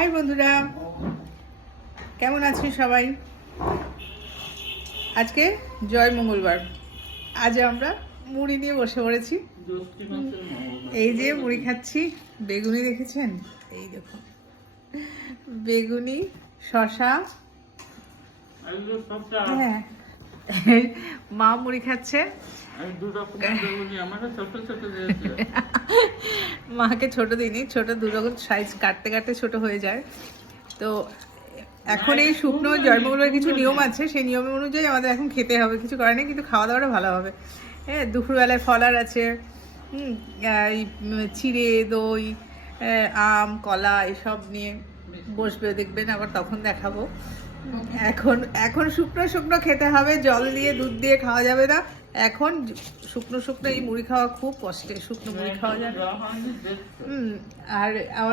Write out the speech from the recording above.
High বন্ধুরা, কেমন আছো সবাই? আজকে জয় মঙ্গলবার। আজ আমরা মুড়ি নিয়ে বসে পড়েছি। এই যে মুড়ি খাচ্ছি, বেগুনি দেখেছেন? এই দেখুন, বেগুনি, শসা। হ্যাঁ, মা মুড়ি খাচ্ছে। মাকে ছোট দিইনি, ছোট দু রকম সাইজ কাটতে কাটতে ছোট হয়ে যায়। তো এখন এই শুকনো জন্মগুলোর কিছু নিয়ম আছে, সেই নিয়ম অনুযায়ী আমাদের এখন খেতে হবে। কিছু করার নেই, কিন্তু খাওয়া দাওয়াটা ভালো হবে। হ্যাঁ, দুপুরবেলায় ফলার আছে, এই চিড়ে, দই, আম, কলা এসব নিয়ে বসবে, দেখবেন আবার তখন দেখাবো। এখন এখন শুকনো শুকনো খেতে হবে, জল দিয়ে দুধ দিয়ে খাওয়া যাবে না। এখন শুকনো শুকনো এই মুড়ি খাওয়া খুব কষ্টের, শুকনো মুড়ি খাওয়া যাবে। আর আমার